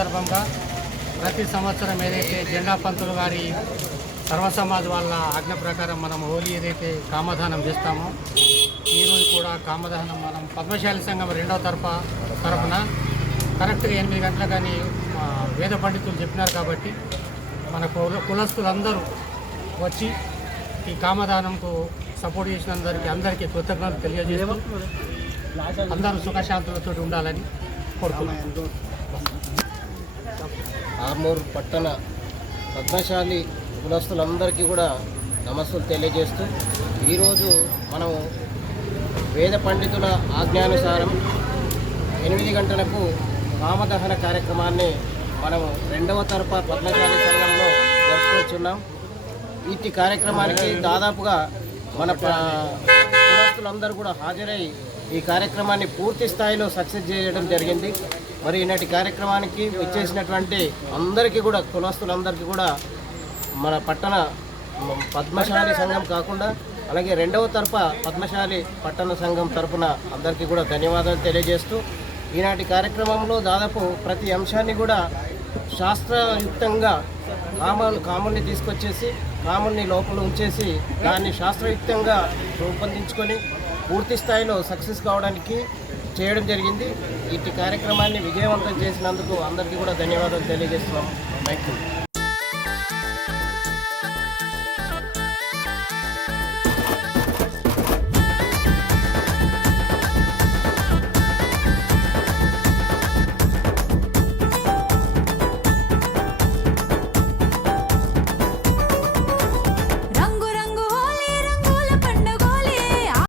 సందర్భంగా ప్రతి సంవత్సరం ఏదైతే జెండా పంతులు గారి సర్వసమాజ్ వాళ్ళ ఆజ్ఞ ప్రకారం మనం హోలీ ఏదైతే కామదానం చేస్తామో ఈరోజు కూడా కామదానం మనం పద్మశాలి సంఘం రెండవ తరపున కరెక్ట్గా 8 గంటలకు కానీ వేద పండితులు చెప్పినారు కాబట్టి మన కులస్తులందరూ వచ్చి ఈ కామదానంకు సపోర్ట్ చేసిన అందరికీ కృతజ్ఞతలు తెలియజేస్తూ అందరూ సుఖశాంతులతో ఉండాలని కోరుతున్నాను. ఆర్మూర్ పట్టణ పద్మశాలి కులస్తులందరికీ కూడా నమస్సులు తెలియజేస్తూ ఈరోజు మనం వేద పండితుల ఆజ్ఞానుసారం 8 గంటలకు కామదహన కార్యక్రమాన్ని మనం రెండవ తరఫా పద్మశాలి సంఘంలో జరుపుకుంటున్నాం. ఈ కార్యక్రమానికి దాదాపుగా మన కులస్తులందరూ కూడా హాజరై ఈ కార్యక్రమాన్ని పూర్తి స్థాయిలో సక్సెస్ చేయడం జరిగింది. మరి ఈనాటి కార్యక్రమానికి వచ్చేసినటువంటి అందరికీ కూడా కులస్తులందరికీ కూడా మన పట్టణ పద్మశాలి సంఘం కాకుండా అలాగే రెండవ తరఫా పద్మశాలి పట్టణ సంఘం తరఫున అందరికీ కూడా ధన్యవాదాలు తెలియజేస్తూ ఈనాటి కార్యక్రమంలో దాదాపు ప్రతి అంశాన్ని కూడా శాస్త్రయుక్తంగా కాముల్ని తీసుకొచ్చేసి కాముల్ని లోపల ఉంచేసి దాన్ని శాస్త్రయుక్తంగా రూపొందించుకొని పూర్తి స్థాయిలో సక్సెస్ కావడానికి చేయడం జరిగింది. ఈ కార్యక్రమాన్ని విజయవంతం చేసినందుకు అందరికీ కూడా ధన్యవాదాలు తెలియజేస్తున్నాము. Thank you.